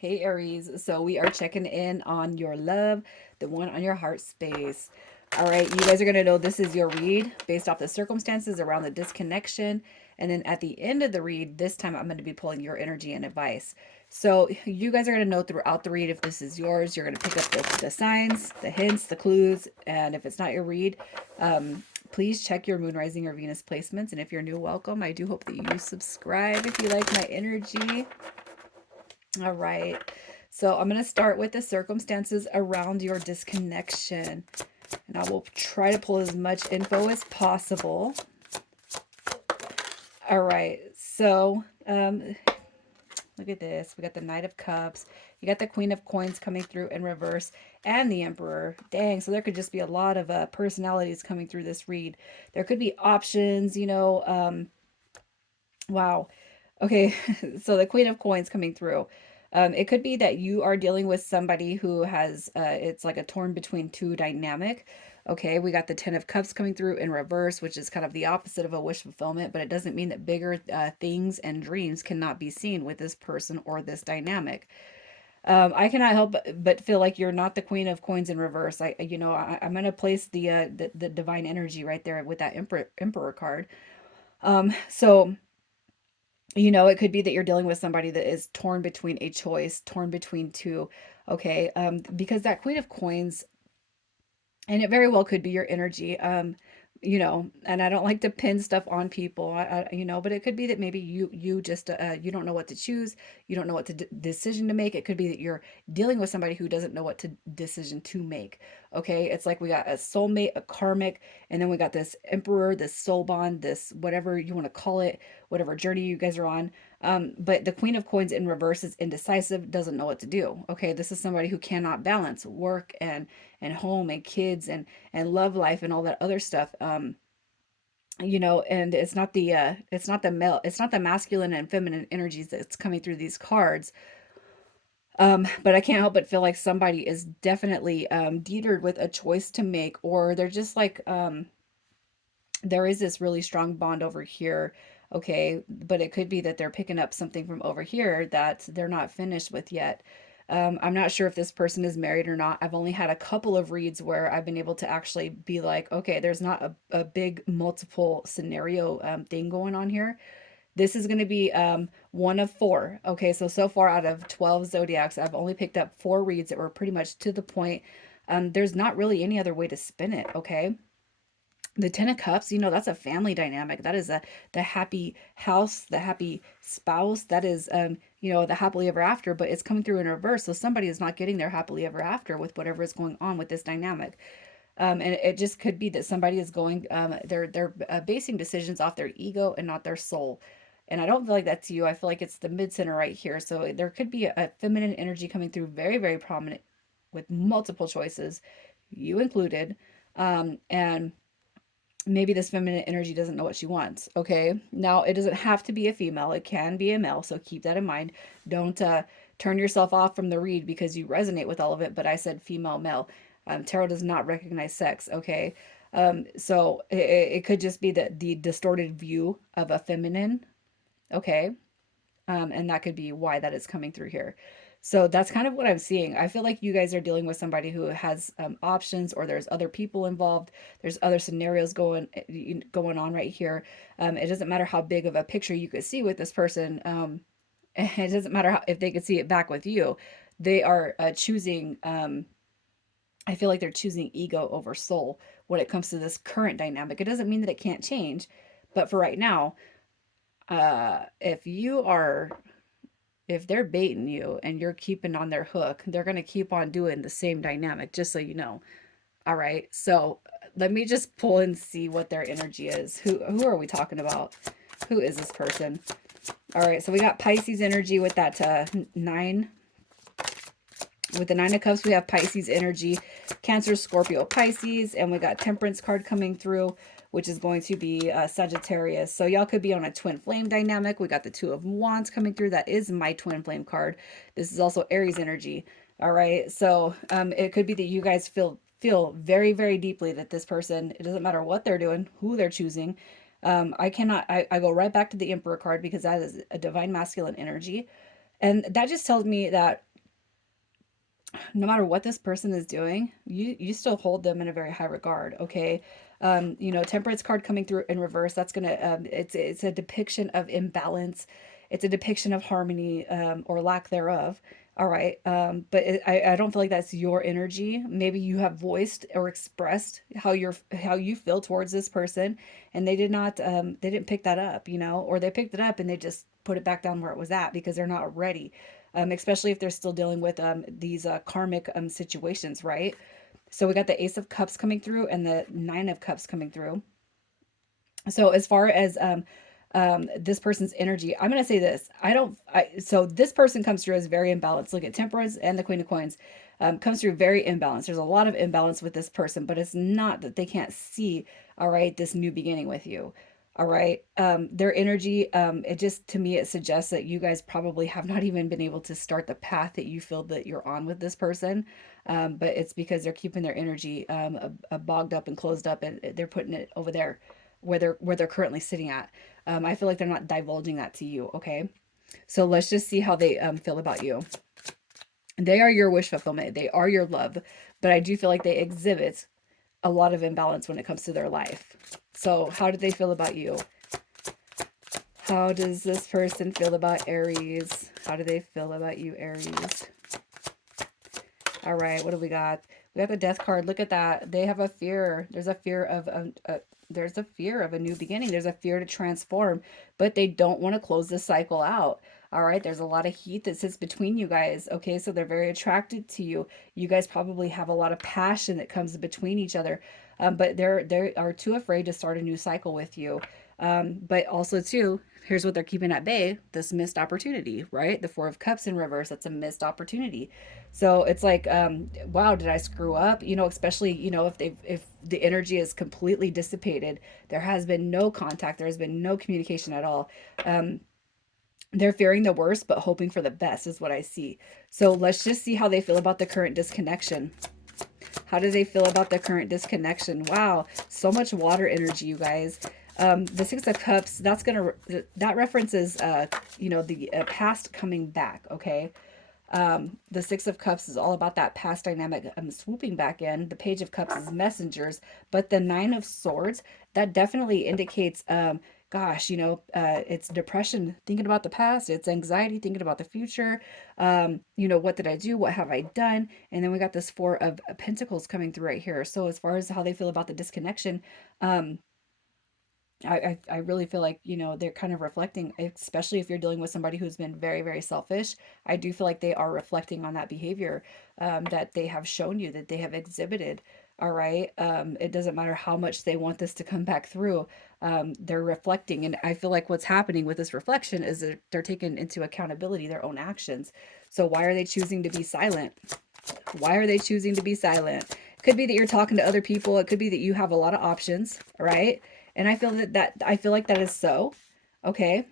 Hey Aries, so we are checking in on your love, the one on your heart space. All right, you guys are going to know this is your read based off the circumstances around the disconnection. And then at the end of the read, this time I'm going to be pulling your energy and advice. So you guys are going to know throughout the read if this is yours. You're going to pick up the signs, the hints, the clues. And if it's not your read, please check your moon, rising, or Venus placements. And if you're new, welcome. I do hope that you subscribe if you like my energy. All right. So I'm going to start with the circumstances around your disconnection. And I will try to pull as much info as possible. All right. So look at this. We got the Knight of Cups. You got the Queen of Coins coming through in reverse and the Emperor. Dang. So there could just be a lot of personalities coming through this read. There could be options, wow. Okay, so the Queen of Coins coming through. It could be that you are dealing with somebody who has, it's like a torn between two dynamic. Okay, we got the Ten of Cups coming through in reverse, which is kind of the opposite of a wish fulfillment, but it doesn't mean that bigger things and dreams cannot be seen with this person or this dynamic. I cannot help but feel like you're not the Queen of Coins in reverse. I'm gonna place the divine energy right there with that Emperor card. So it could be that you're dealing with somebody that is torn between a choice, torn between two. Okay. Because that Queen of Coins, and it very well could be your energy. And I don't like to pin stuff on people. But it could be that maybe you just you don't know what to choose. You don't know what to decision to make. It could be that you're dealing with somebody who doesn't know what to decision to make. Okay, it's like we got a soulmate, a karmic, and then we got this emperor, this soul bond, this whatever you want to call it, whatever journey you guys are on. But the Queen of Coins in reverse is indecisive, doesn't know what to do. Okay, this is somebody who cannot balance work and home and kids and love life and all that other stuff. And it's not the masculine and feminine energies that's coming through these cards. But I can't help but feel like somebody is definitely deterred with a choice to make, or they're just like there is this really strong bond over here. Okay, but it could be that they're picking up something from over here that they're not finished with yet. I'm not sure if this person is married or not. I've only had a couple of reads where I've been able to actually be like, okay, there's not a big multiple scenario thing going on here. This is going to be one of four. Okay, so far out of 12 zodiacs, I've only picked up four reads that were pretty much to the point. There's not really any other way to spin it. Okay, the Ten of Cups, that's a family dynamic. That is the happy house, the happy spouse. That is the happily ever after, but it's coming through in reverse. So somebody is not getting their happily ever after with whatever is going on with this dynamic. And it just could be that somebody is going they're basing decisions off their ego and not their soul. And I don't feel like that's you. I feel like it's the mid center right here. So there could be a feminine energy coming through very, very prominent with multiple choices, you included. And maybe this feminine energy doesn't know what she wants. Okay, now it doesn't have to be a female, it can be a male, so keep that in mind. Don't turn yourself off from the read because you resonate with all of it, but I said female, male. Tarot does not recognize sex. Okay, so it could just be the distorted view of a feminine. Okay, and that could be why that is coming through here. So that's kind of what I'm seeing. I feel like you guys are dealing with somebody who has options, or there's other people involved. There's other scenarios going on right here. It doesn't matter how big of a picture you could see with this person. It doesn't matter if they could see it back with you. They are choosing. I feel like they're choosing ego over soul when it comes to this current dynamic. It doesn't mean that it can't change, but for right now, if you are if they're baiting you and you're keeping on their hook, they're going to keep on doing the same dynamic, just so you know. All right. So let me just pull and see what their energy is. Who are we talking about? Who is this person? All right. So we got Pisces energy with that nine. With the Nine of Cups, we have Pisces energy, Cancer, Scorpio, Pisces, and we got Temperance card coming through, which is going to be Sagittarius. So y'all could be on a twin flame dynamic. We got the Two of Wands coming through. That is my twin flame card. This is also Aries energy. All right. So it could be that you guys feel very, very deeply that this person, it doesn't matter what they're doing, who they're choosing. I go right back to the Emperor card because that is a divine masculine energy. And that just tells me that no matter what this person is doing, you still hold them in a very high regard, okay? You know, Temperance card coming through in reverse, that's gonna it's a depiction of imbalance. It's a depiction of harmony, or lack thereof. All right. But I don't feel like that's your energy. Maybe you have voiced or expressed how you feel towards this person, and they didn't pick that up, you know, or they picked it up and they just put it back down where it was at because they're not ready, especially if they're still dealing with these karmic situations, right? So we got the Ace of Cups coming through and the Nine of Cups coming through. So as far as this person's energy, I'm gonna say this. So this person comes through as very imbalanced. Look at Temperance and the Queen of Coins, comes through very imbalanced. There's a lot of imbalance with this person, but it's not that they can't see. All right, this new beginning with you. All right, their energy. It just to me it suggests that you guys probably have not even been able to start the path that you feel that you're on with this person. But it's because they're keeping their energy bogged up and closed up, and they're putting it over there where they're currently sitting at. I feel like they're not divulging that to you. Okay, so let's just see how they feel about you. They are your wish fulfillment. They are your love, but I do feel like they exhibit a lot of imbalance when it comes to their life. So how do they feel about you? How does this person feel about Aries? How do they feel about you, Aries? All right, what do we got? We got the Death card. Look at that. They have a fear. There's a fear of there's a fear of a new beginning. There's a fear to transform, but they don't want to close this cycle out. All right, there's a lot of heat that sits between you guys. Okay, so they're very attracted to you. You guys probably have a lot of passion that comes between each other, but they are too afraid to start a new cycle with you. But also too, here's what they're keeping at bay: this missed opportunity, right? The Four of Cups in reverse. That's a missed opportunity. So it's like, wow, did I screw up? You know, especially, you know, if the energy is completely dissipated, there has been no contact, there has been no communication at all. Um, they're fearing the worst, but hoping for the best is what I see. So let's just see how they feel about the current disconnection. How do they feel about the current disconnection? Wow, so much water energy, you guys. The Six of Cups, that references, you know, the past coming back, okay? The Six of Cups is all about that past dynamic swooping back in. The Page of Cups is messengers, but the Nine of Swords, that definitely indicates, gosh, you know, it's depression thinking about the past, it's anxiety thinking about the future. You know, what did I do? What have I done? And then we got this Four of Pentacles coming through right here. So as far as how they feel about the disconnection, um, I really feel like, you know, they're kind of reflecting, especially if you're dealing with somebody who's been very, very selfish. I do feel like they are reflecting on that behavior, that they have shown you, that they have exhibited. All right. It doesn't matter how much they want this to come back through. They're reflecting. And I feel like what's happening with this reflection is that they're taking into accountability their own actions. So why are they choosing to be silent? Why are they choosing to be silent? It could be that you're talking to other people. It could be that you have a lot of options, right? And I feel like that is so. Okay.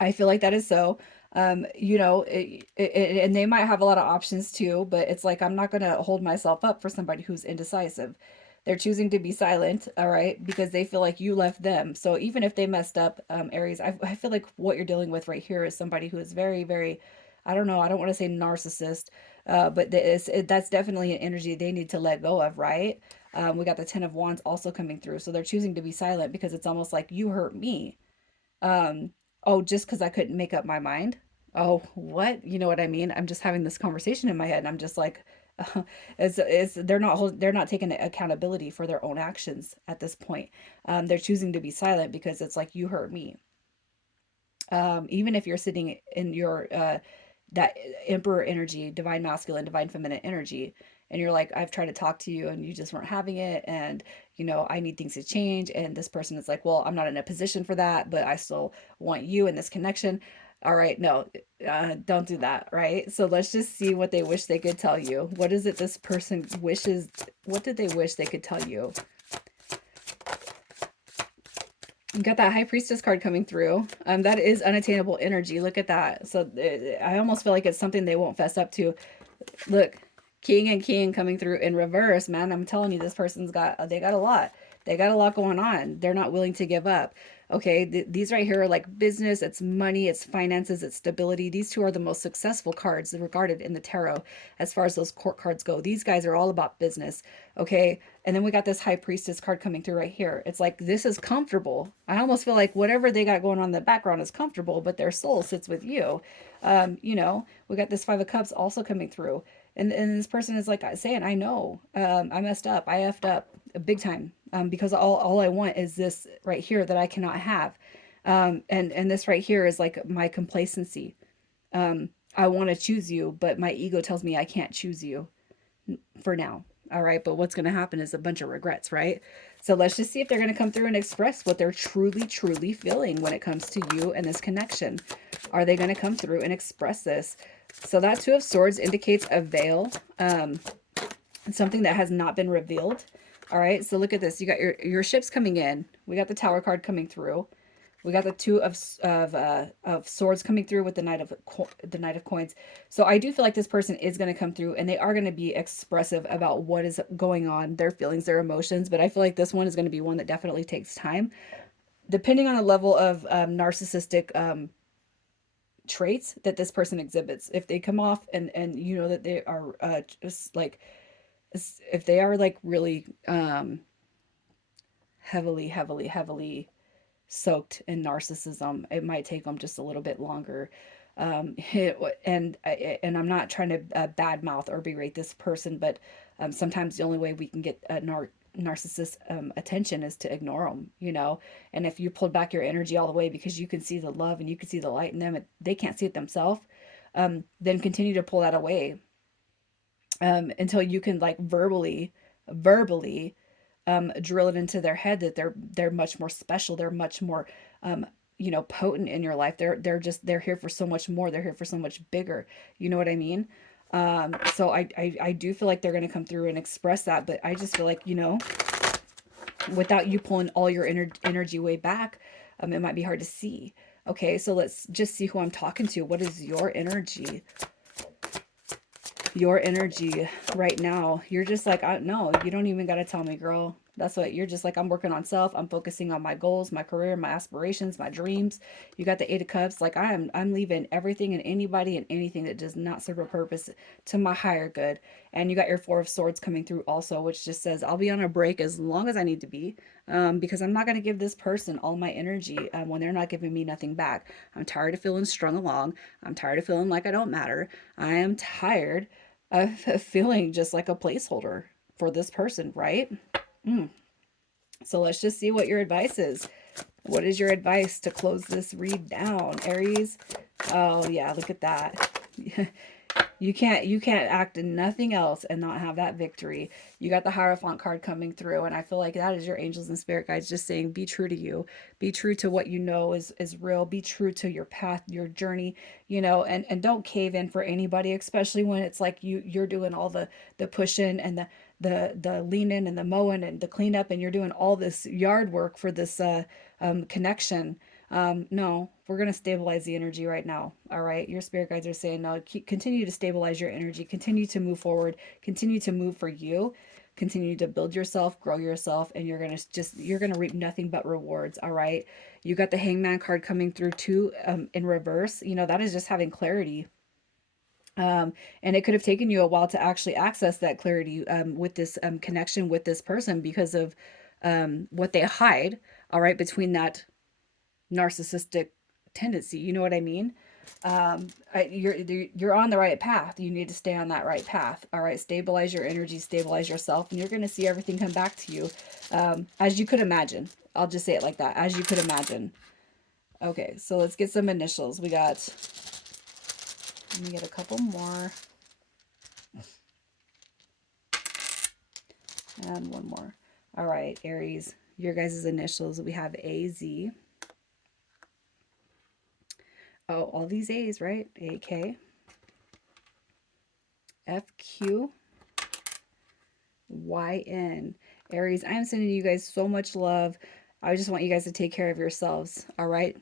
I feel like that is so. You know, and they might have a lot of options too, but it's like I'm not going to hold myself up for somebody who's indecisive. They're choosing to be silent, all right, because they feel like you left them. So even if they messed up, Aries, I feel like what you're dealing with right here is somebody who is very, very, I don't know, I don't want to say narcissist, but that's definitely an energy they need to let go of, right? We got the Ten of Wands also coming through. So they're choosing to be silent because it's almost like you hurt me. um, oh, just because I couldn't make up my mind. Oh, what? You know what I mean? I'm just having this conversation in my head, and I'm just like, they're not taking accountability for their own actions at this point. They're choosing to be silent because it's like you hurt me. Even if you're sitting in your that emperor energy, divine masculine, divine feminine energy, and you're like, I've tried to talk to you and you just weren't having it, and you know, I need things to change, and this person is like, well, I'm not in a position for that, but I still want you in this connection. All right, no, don't do that, right? So let's just see what they wish they could tell you. What is it this person wishes? What did they wish they could tell you? You got that High Priestess card coming through. That is unattainable energy. Look at that. So I almost feel like it's something they won't fess up to. Look, King and King coming through in reverse, man. I'm telling you, this person's got, they got a lot. They got a lot going on. They're not willing to give up. Okay, these right here are like business, it's money, it's finances, it's stability. These two are the most successful cards regarded in the tarot as far as those court cards go. These guys are all about business. Okay, and then we got this high priestess card coming through right here. It's like this is comfortable. I almost feel like whatever they got going on in the background is comfortable, but their soul sits with you. You know, we got this five of cups also coming through. And this person is like saying, I know, I messed up, I effed up big time, because all I want is this right here that I cannot have. And this right here is like my complacency. I want to choose you, but my ego tells me I can't choose you for now. All right, but what's going to happen is a bunch of regrets, right? So let's just see if they're going to come through and express what they're truly feeling when it comes to you and this connection. Are they going to come through and express this? So that Two of Swords indicates a veil, something that has not been revealed. All right, so look at this. You got your ships coming in. We got the Tower card coming through. We got the Two of Swords coming through with the Knight of Coins. So I do feel like this person is going to come through and they are going to be expressive about what is going on, their feelings, their emotions. But I feel like this one is going to be one that definitely takes time, depending on the level of narcissistic traits that this person exhibits. If they come off and you know that they are just like, if they are like really heavily soaked in narcissism, it might take them just a little bit longer. And I'm not trying to badmouth or berate this person, but sometimes the only way we can get a narcissist attention is to ignore them, you know. And if you pulled back your energy all the way because you can see the love and you can see the light in them, they can't see it themselves. Then continue to pull that away until you can like verbally drill it into their head that they're much more special. They're much more, you know, potent in your life. They're here for so much more. They're here for so much bigger. You know what I mean? So I do feel like they're going to come through and express that, but I just feel like, you know, without you pulling all your energy way back, it might be hard to see. Okay, so let's just see who I'm talking to. What is your energy? Your energy right now, you're just like, I no, you don't even got to tell me, girl. That's what you're just like. I'm working on self. I'm focusing on my goals, my career, my aspirations, my dreams. You got the Eight of Cups. Like I'm leaving everything and anybody and anything that does not serve a purpose to my higher good. And you got your Four of Swords coming through also, which just says I'll be on a break as long as I need to be, because I'm not going to give this person all my energy when they're not giving me nothing back. I'm tired of feeling strung along. I'm tired of feeling like I don't matter. I am tired of feeling just like a placeholder for this person, right? Mm. So let's just see what your advice is. What is your advice to close this read down, Aries? Oh yeah, look at that. You can't act in nothing else and not have that victory. You got the Hierophant card coming through, and I feel like that is your angels and spirit guides just saying, be true to you. Be true to what you know is real. Be true to your path, your journey, you know, and don't cave in for anybody, especially when it's like you're doing all the pushing and the leaning and the mowing and the cleanup, and you're doing all this yard work for this connection. No, we're going to stabilize the energy right now. All right. Your spirit guides are saying, no, continue to stabilize your energy, continue to move forward, continue to move for you, continue to build yourself, grow yourself, and you're going to reap nothing but rewards. All right. You got the Hangman card coming through too, in reverse. You know, that is just having clarity. And it could have taken you a while to actually access that clarity, with this connection with this person because of what they hide, all right, between that narcissistic tendency. You know what I mean? You're on the right path. You need to stay on that right path. All right, stabilize your energy, stabilize yourself, and you're going to see everything come back to you, as you could imagine. I'll just say it like that, as you could imagine. Okay, so let's get some initials. Let me get a couple more, and one more. All right, Aries, your guys' initials. We have AZ. Oh, all these A's, right? AK, FQ, YN. Aries, I am sending you guys so much love. I just want you guys to take care of yourselves. All right.